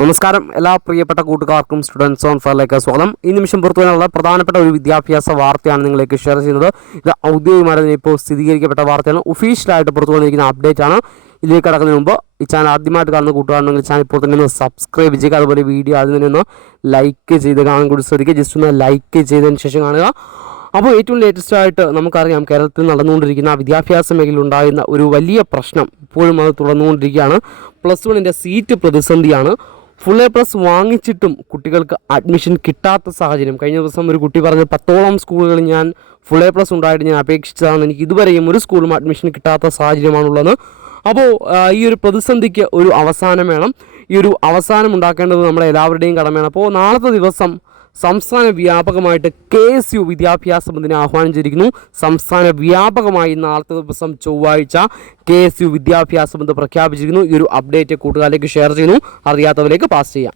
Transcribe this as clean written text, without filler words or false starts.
നമസ്കാരം. എല്ലാ പ്രിയപ്പെട്ട കൂട്ടുകാർക്കും സ്റ്റുഡൻസ് ഓൺ ഫയറിലേക്ക് സ്വാഗതം. ഈ നിമിഷം പുറത്തുവരാനുള്ള പ്രധാനപ്പെട്ട ഒരു വിദ്യാഭ്യാസ വാർത്തയാണ് നിങ്ങളിലേക്ക് ഷെയർ ചെയ്യുന്നത്. ഇത് ഔദ്യോഗികമായി ഇപ്പോൾ സ്ഥിരീകരിക്കപ്പെട്ട വാർത്തയാണ്. ഒഫീഷ്യലായിട്ട് പുറത്തു വന്നിരിക്കുന്ന അപ്ഡേറ്റ് ആണ്. ഇതിലേക്ക് കടക്കുന്നതിന് മുമ്പ് ഈ ചാനൽ ആദ്യമായിട്ട് കാണുന്ന കൂട്ടുകാരുണ്ടെങ്കിൽ ചാനൽ ഇപ്പോൾ തന്നെ ഒന്ന് സബ്സ്ക്രൈബ് ചെയ്യുക. അതുപോലെ വീഡിയോ അതിൽ നിന്ന് ലൈക്ക് ചെയ്ത് കാണാൻ കൂടി ശ്രദ്ധിക്കുക. ജസ്റ്റ് ഒന്ന് ലൈക്ക് ചെയ്തതിന് ശേഷം കാണുക. അപ്പോൾ ഏറ്റവും ലേറ്റസ്റ്റ് ആയിട്ട് നമുക്കറിയാം, കേരളത്തിൽ നടന്നുകൊണ്ടിരിക്കുന്ന വിദ്യാഭ്യാസ മേഖലയിൽ ഉണ്ടായിരുന്ന ഒരു വലിയ പ്രശ്നം ഇപ്പോഴും അത് തുടർന്നുകൊണ്ടിരിക്കുകയാണ്. +1 സീറ്റ് പ്രതിസന്ധിയാണ്. ഫുൾ A+ വാങ്ങിച്ചിട്ടും കുട്ടികൾക്ക് അഡ്മിഷൻ കിട്ടാത്ത സാഹചര്യം. കഴിഞ്ഞ ദിവസം ഒരു കുട്ടി പറഞ്ഞ് 10ഓളം സ്കൂളുകളിൽ ഞാൻ ഫുൾ A+ ഉണ്ടായിട്ട് ഞാൻ അപേക്ഷിച്ചതാണ്, എനിക്ക് ഇതുവരെയും ഒരു സ്കൂളും അഡ്മിഷൻ കിട്ടാത്ത സാഹചര്യമാണുള്ളത്. അപ്പോൾ ഈ ഒരു പ്രതിസന്ധിക്ക് ഒരു അവസാനം വേണം. ഈ ഒരു അവസാനം ഉണ്ടാക്കേണ്ടത് നമ്മുടെ എല്ലാവരുടെയും കടമയാണ്. അപ്പോൾ നാളത്തെ ദിവസം സംസ്ഥാന വ്യാപകമായിട്ട് KSU വിദ്യാഭ്യാസ ബന്ദിനെ ആഹ്വാനം ചെയ്തിരിക്കുന്നു. സംസ്ഥാന വ്യാപകമായി നാളത്തെ ദിവസം ചൊവ്വാഴ്ച KSU വിദ്യാഭ്യാസ ബന്ദ് പ്രഖ്യാപിച്ചിരിക്കുന്നു. ഈ ഒരു അപ്ഡേറ്റ് കൂട്ടുകാരിലേക്ക് ഷെയർ ചെയ്യുന്നു. അറിയാത്തവരിലേക്ക് പാസ് ചെയ്യാം.